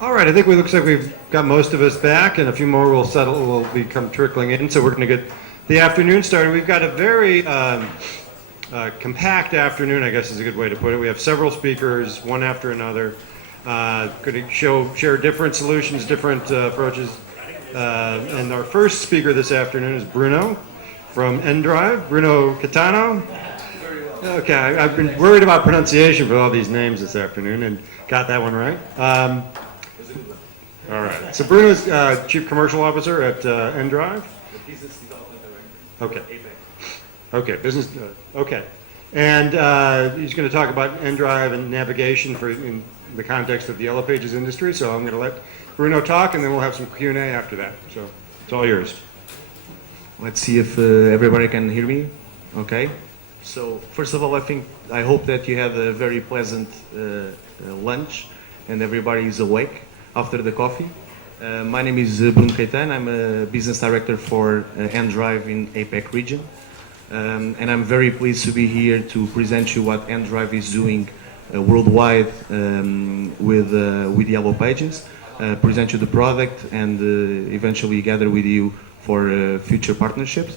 All right, I think it looks like we've got most of us back, and a few more will become trickling in. So we're going to get the afternoon started. We've got a very compact afternoon, I guess is a good way to put it. We have several speakers, one after another, going to share different solutions, different approaches. And our first speaker this afternoon is Bruno from NDrive, Bruno Catano. Okay, I've been worried about pronunciation for all these names this afternoon, and got that one right. All right. So Bruno's Chief Commercial Officer at NDrive. The Business Development Director. Okay. APEC. Okay. Business. Okay. And he's going to talk about NDrive and navigation in the context of the Yellow Pages industry. So I'm going to let Bruno talk, and then we'll have some Q&A after that. So it's all yours. Let's see if everybody can hear me. Okay. So first of all, I hope that you had a very pleasant lunch, and everybody is awake after the coffee. My name is Bruno Caetano. I'm a business director for NDrive in APEC region. And I'm very pleased to be here to present you what NDrive is doing worldwide with Yellow Pages, present you the product, and eventually gather with you for future partnerships.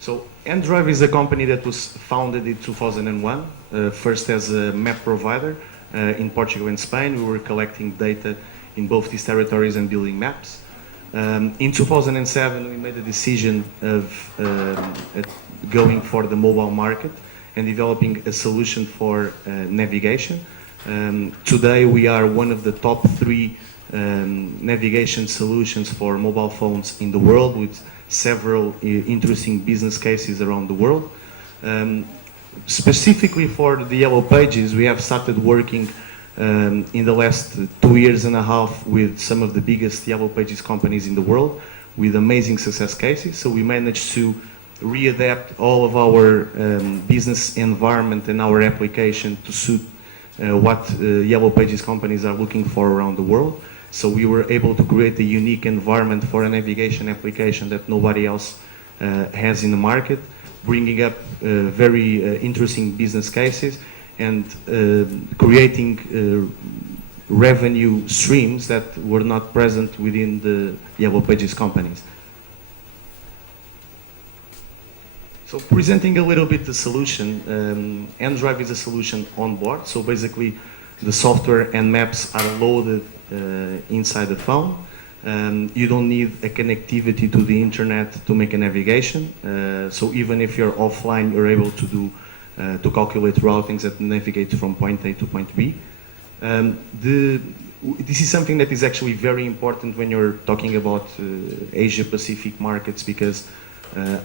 So NDrive is a company that was founded in 2001, first as a map provider. In Portugal and Spain, we were collecting data in both these territories and building maps. In 2007, we made a decision of going for the mobile market and developing a solution for navigation. Today, we are one of the top 3 navigation solutions for mobile phones in the world, with several interesting business cases around the world. Specifically for the Yellow Pages, we have started working in the last 2 years and a half with some of the biggest Yellow Pages companies in the world, with amazing success cases. So we managed to readapt all of our business environment and our application to suit what Yellow Pages companies are looking for around the world. So we were able to create a unique environment for a navigation application that nobody else has in the market, bringing up very interesting business cases and creating revenue streams that were not present within the Yellow Pages companies. So presenting a little bit the solution, NDrive is a solution on board. So basically the software and maps are loaded inside the phone. You don't need a connectivity to the internet to make a navigation. So even if you're offline, you're able to do to calculate routings that navigate from point A to point B. This is something that is actually very important when you're talking about Asia-Pacific markets, because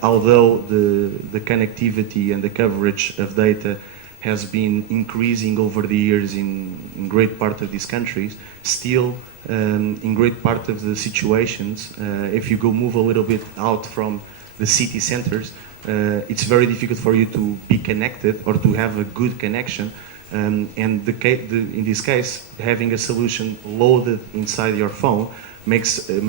although the connectivity and the coverage of data has been increasing over the years in great part of these countries, still in great part of the situations, if you go move a little bit out from the city centers, it's very difficult for you to be connected or to have a good connection. And in this case, having a solution loaded inside your phone makes it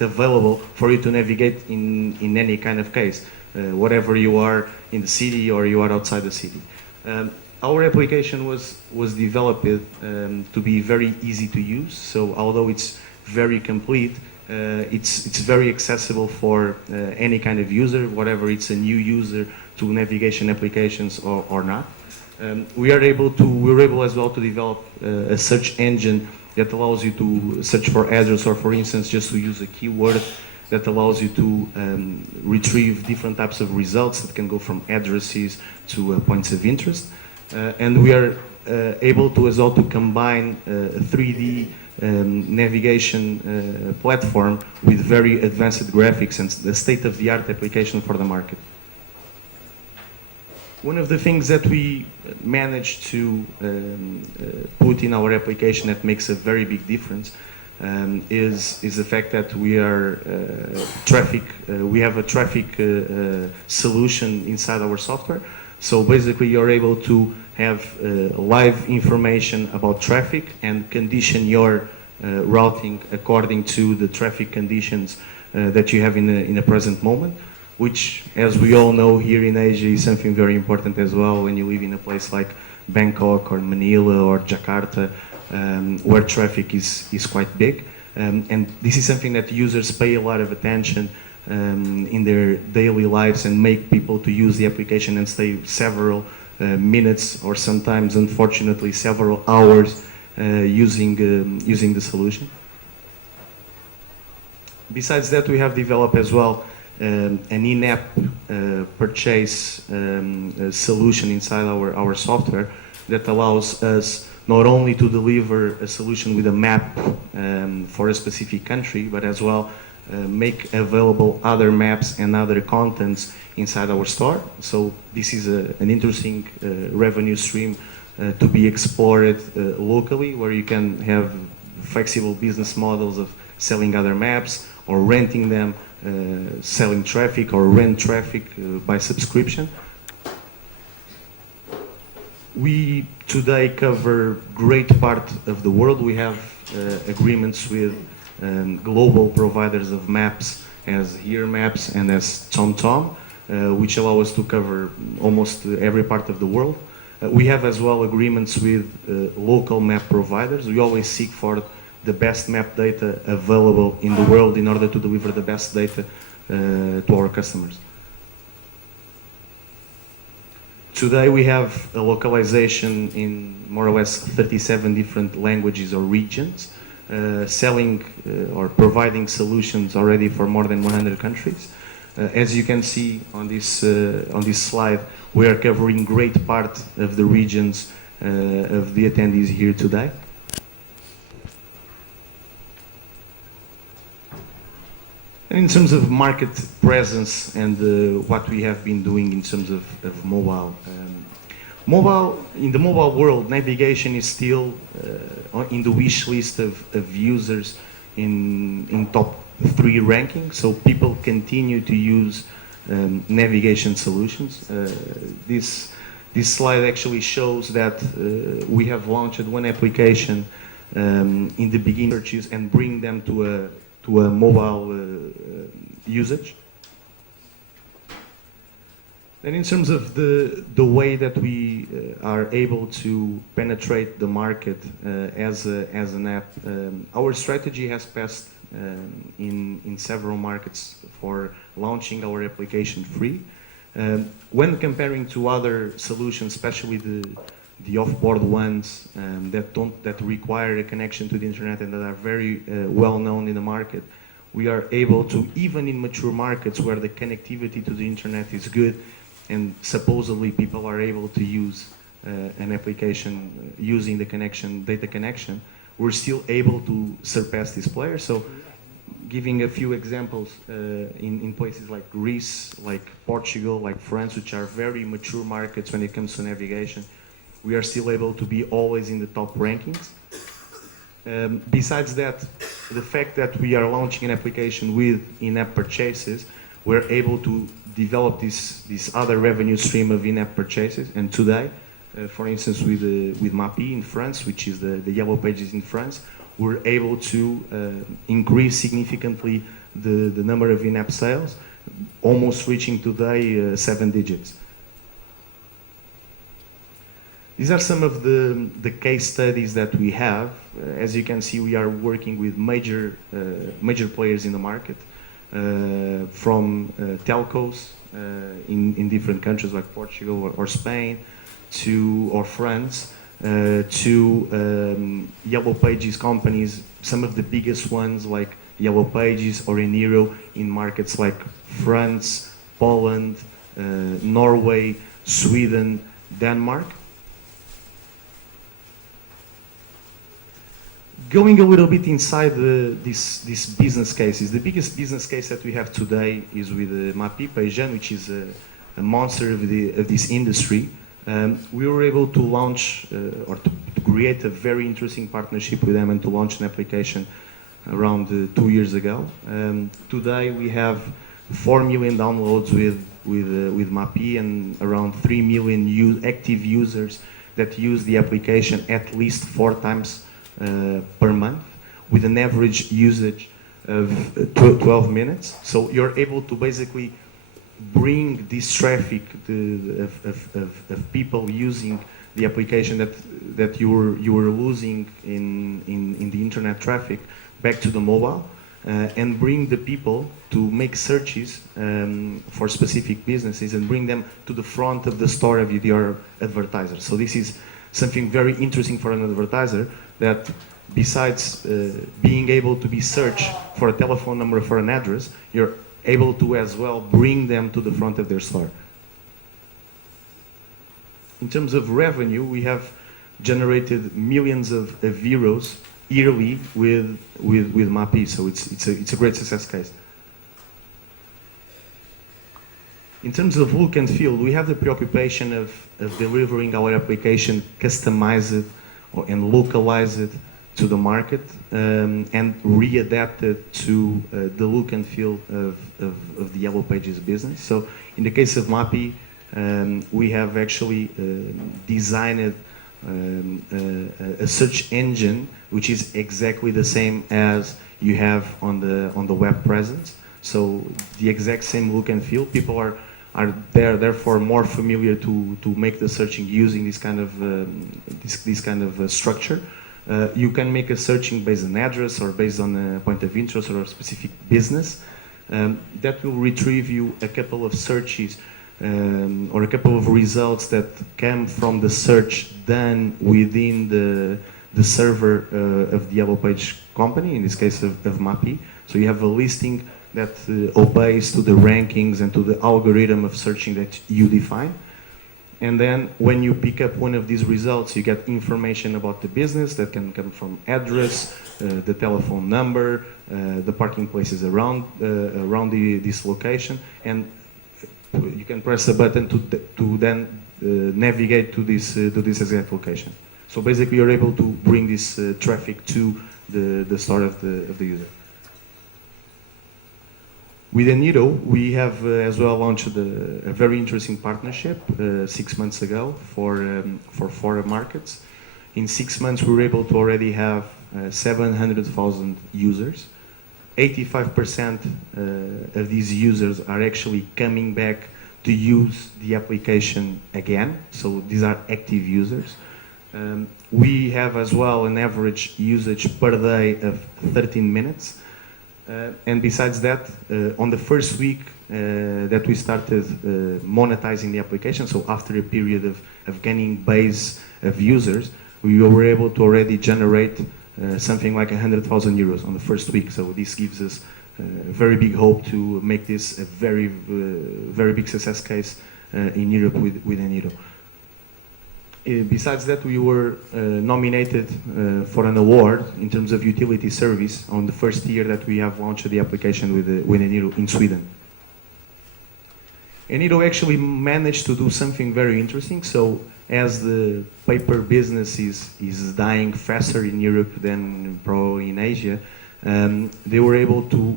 available for you to navigate in any kind of case, whatever you are in the city or you are outside the city. Our application was developed to be very easy to use. So although it's very complete, it's very accessible for any kind of user, whatever it's a new user to navigation applications or not. We were able as well to develop a search engine that allows you to search for address, or for instance, just to use a keyword that allows you to retrieve different types of results that can go from addresses to points of interest. And we are able to as well to combine a 3D navigation platform with very advanced graphics and the state-of-the-art application for the market. One of the things that we managed to put in our application that makes a very big difference is the fact that we are we have a traffic solution inside our software. So basically you're able to have live information about traffic and condition your routing according to the traffic conditions that you have in a present moment. which, as we all know here in Asia, is something very important as well when you live in a place like Bangkok or Manila or Jakarta, where traffic is quite big. And this is something that users pay a lot of attention in their daily lives and make people to use the application and stay several minutes or sometimes, unfortunately, several hours using the solution. Besides that, we have developed as well an in-app purchase solution inside our software that allows us not only to deliver a solution with a map for a specific country, but as well make available other maps and other contents inside our store. So this is an interesting revenue stream to be explored locally, where you can have flexible business models of selling other maps or renting them, selling traffic or rent traffic by subscription. We today cover great part of the world. We have agreements with global providers of maps as Here Maps and as TomTom, which allow us to cover almost every part of the world. We have as well agreements with local map providers. We always seek for the best map data available in the world in order to deliver the best data to our customers. Today we have a localization in more or less 37 different languages or regions, selling or providing solutions already for more than 100 countries. As you can see on this slide, we are covering great part of the regions of the attendees here today. In terms of market presence and what we have been doing in terms of mobile. In the mobile world, navigation is still in the wish list of users in top 3 ranking, so people continue to use navigation solutions. This slide actually shows that we have launched one application in the beginning searches and bring them to a mobile usage. And in terms of the way that we are able to penetrate the market as an app, our strategy has passed in several markets for launching our application free. When comparing to other solutions, especially the off-board ones that require a connection to the internet and that are very well known in the market, we are able to, even in mature markets where the connectivity to the internet is good and supposedly people are able to use an application using the data connection, we're still able to surpass this player. So giving a few examples, in places like Greece, like Portugal, like France, which are very mature markets when it comes to navigation, we are still able to be always in the top rankings. Besides that, the fact that we are launching an application with in-app purchases, we're able to develop this other revenue stream of in-app purchases. And today, for instance, with Mappy in France, which is the yellow pages in France, we're able to increase significantly the number of in-app sales, almost reaching today 7 digits. These are some of the case studies that we have. As you can see, we are working with major players in the market, from telcos in different countries like Portugal or Spain, or France, to Yellow Pages companies, some of the biggest ones like Yellow Pages or Eniro in markets like France, Poland, Norway, Sweden, Denmark. Going a little bit inside these business cases, the biggest business case that we have today is with Mappy Paysan, which is a monster of this industry. We were able to launch or to create a very interesting partnership with them and to launch an application around 2 years ago. Today we have 4 million downloads with Mappy and around 3 million active users that use the application at least 4 times per month, with an average usage of 12 minutes. So you're able to basically bring this traffic of people using the application that you were losing in the internet traffic back to the mobile, and bring the people to make searches for specific businesses and bring them to the front of the store of your advertiser. So this is something very interesting for an advertiser, that besides being able to be searched for a telephone number, for an address, you're able to as well bring them to the front of their store. In terms of revenue, we have generated millions of euros yearly with MAPI, so it's a great success case. In terms of look and feel, we have the preoccupation of delivering our application customized and localized to the market, and readapted to the look and feel of the Yellow Pages business. So in the case of MAPI, we have actually designed a search engine which is exactly the same as you have on the web presence. So the exact same look and feel. People are therefore more familiar to make the searching using this kind of structure. You can make a searching based on address or based on a point of interest or a specific business. That will retrieve you a couple of searches or a couple of results that come from the search done within the server of the Yellow Page company, in this case of MAPI. So you have a listing that obeys to the rankings and to the algorithm of searching that you define. And then when you pick up one of these results, you get information about the business that can come from address, the telephone number, the parking places around this location, and you can press a button to then navigate to this exact location. So basically, you're able to bring this traffic to the store of the user. With Eniro, we have as well launched a very interesting partnership 6 months ago for 4 markets. In 6 months, we were able to already have 700,000 users. 85% of these users are actually coming back to use the application again. So these are active users. We have as well an average usage per day of 13 minutes. And besides that, on the first week that we started monetizing the application, so after a period of gaining base of users, we were able to already generate something like 100,000 euros on the first week. So this gives us a very big hope to make this a very big success case in Europe with Eniro. Besides that, we were nominated for an award in terms of utility service on the first year that we have launched the application with Eniro in Sweden. Eniro actually managed to do something very interesting. So as the paper business is dying faster in Europe than probably in Asia, they were able to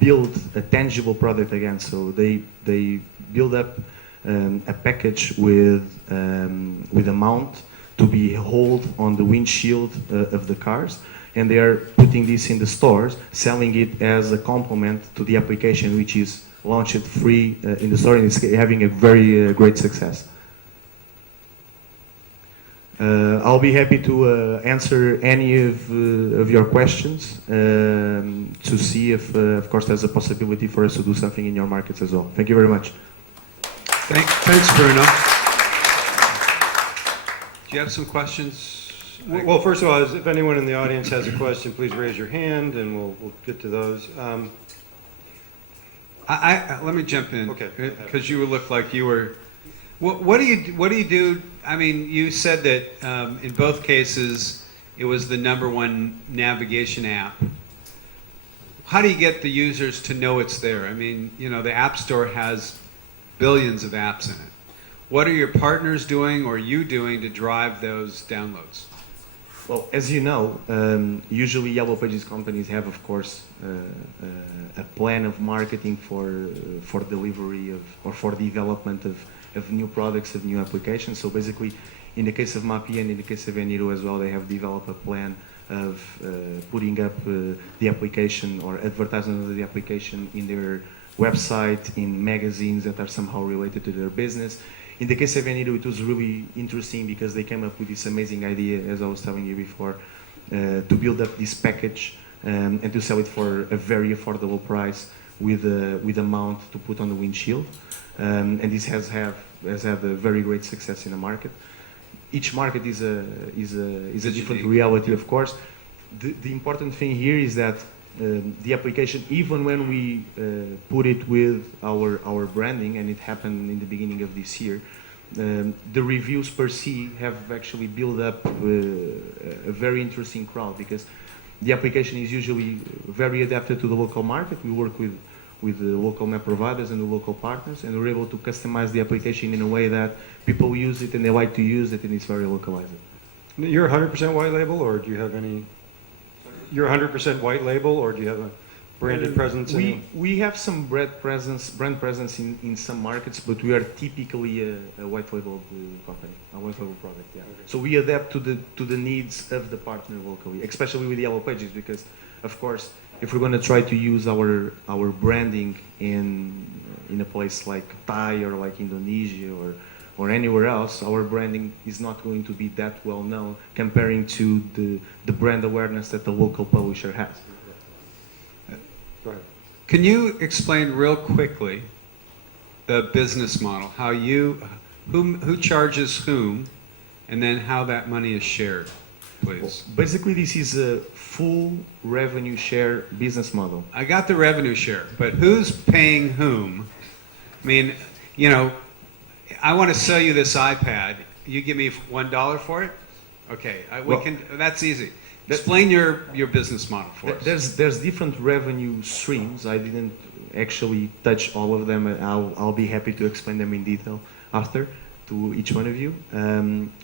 build a tangible product again. So they build up a package with a mount to be held on the windshield of the cars, and they are putting this in the stores, selling it as a complement to the application, which is launched free in the store, and it's having a very great success. I'll be happy to answer any of your questions to see if, of course, there's a possibility for us to do something in your markets as well. Thank you very much. Thanks, Bruno. Do you have some questions? Well, first of all, if anyone in the audience has a question, please raise your hand, and we'll get to those. Let me jump in. Okay. Because you look like you were. What do you do? I mean, you said that in both cases it was the #1 navigation app. How do you get the users to know it's there? I mean, you know, the App Store has billions of apps in it. What are your partners doing or you doing to drive those downloads? Well, as you know, usually Yellow Pages companies have, of course, a plan of marketing for delivery of or for development of new products, of new applications. So basically, in the case of MAPI and in the case of Eniro as well, they have developed a plan of putting up the application or advertising of the application in their website, in magazines that are somehow related to their business. In the case of Enido, it was really interesting because they came up with this amazing idea, as I was telling you before, to build up this package and to sell it for a very affordable price with a mount to put on the windshield. And this has had a very great success in the market. Each market is a different reality, of course. The important thing here is that the application, even when we put it with our branding, and it happened in the beginning of this year, the reviews per se have actually built up a very interesting crowd, because the application is usually very adapted to the local market. We work with the local map providers and the local partners, and we're able to customize the application in a way that people use it and they like to use it, and it's very localized. You're 100% white label, or do you have any? You're 100% white label, or do you have a branded presence? We have some brand presence in some markets, but we are typically a white label company, a white label product. Yeah. Okay. So we adapt to the needs of the partner locally, especially with Yellow Pages, because, of course, if we're going to try to use our branding in a place like Thai or like Indonesia or anywhere else, our branding is not going to be that well known comparing to the brand awareness that the local publisher has. Go ahead. Can you explain real quickly the business model? How who charges whom, and then how that money is shared, please? Basically, this is a full revenue share business model. I got the revenue share, but who's paying whom? I mean, I want to sell you this iPad. You give me $1 for it? Okay, that's easy. Explain your business model for us. There's different revenue streams. I didn't actually touch all of them. I'll be happy to explain them in detail after to each one of you.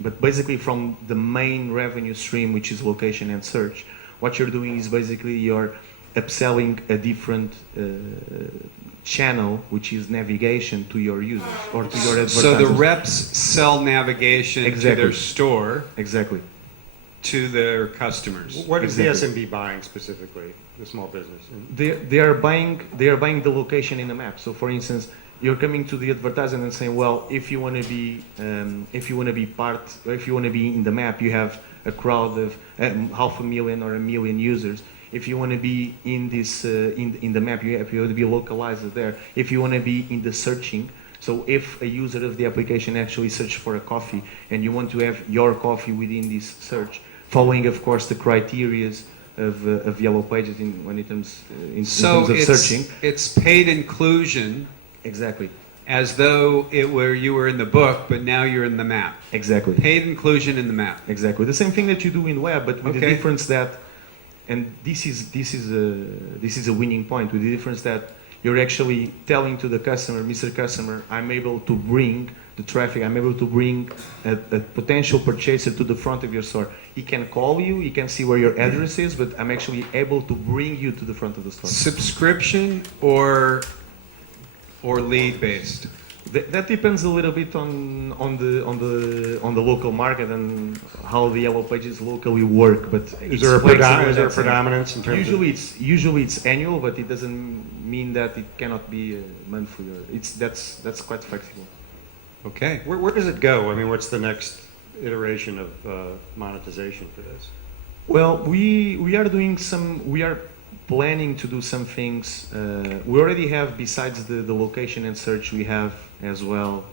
But basically, from the main revenue stream, which is location and search, what you're doing is basically you're upselling a different channel, which is navigation, to your users or to your advertisers. So the reps sell navigation to their store. Exactly. To their customers. What is the SMB buying specifically, the small business? They are buying the location in the map. So, for instance, you're coming to the advertiser and saying, well, if you want to be in the map, you have a crowd of 500,000 or 1 million users. If you want to be in this in the map, you have to be localized there. If you want to be in the searching, so if a user of the application actually search for a coffee and you want to have your coffee within this search, following, of course, the criteria of Yellow Pages in terms of searching. It's paid inclusion. Exactly. As though you were in the book, but now you're in the map. Exactly. Paid inclusion in the map. Exactly. The same thing that you do in web, but with the difference that, and this is a winning point, with the difference that you're actually telling to the customer, Mr. Customer, I'm able to bring the traffic, I'm able to bring a potential purchaser to the front of your store. He can call you, he can see where your address is, but I'm actually able to bring you to the front of the store. Subscription or lead based? That depends a little bit on the local market and how the Yellow Pages locally work. But is there a predominance in terms usually it's annual, but it doesn't mean that it cannot be monthly. That's quite flexible. Okay. Where does it go? I mean, what's the next iteration of monetization for this? Well, we are planning to do some things. We already have, besides the location and search, we have as well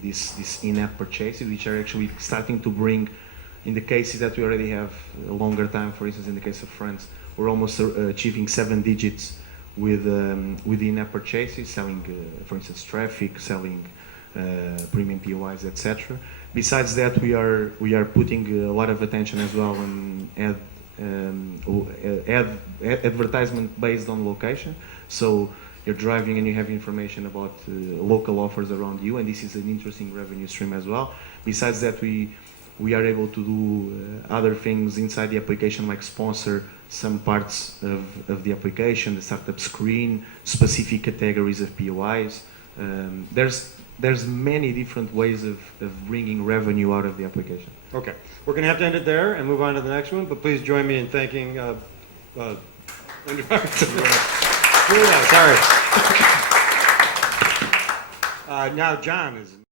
these in-app purchases, which are actually starting to bring, in the cases that we already have a longer time, for instance, in the case of France, we're almost achieving 7 digits with in-app purchases, selling, for instance, traffic, selling premium POIs, etc. Besides that, we are putting a lot of attention as well on advertisement based on location. So you're driving and you have information about local offers around you, and this is an interesting revenue stream as well. Besides that, we are able to do other things inside the application, like sponsor some parts of the application, the startup screen, specific categories of POIs. There's many different ways of bringing revenue out of the application. Okay, we're going to have to end it there and move on to the next one, but please join me in thanking NDrive. Sorry. Now John is.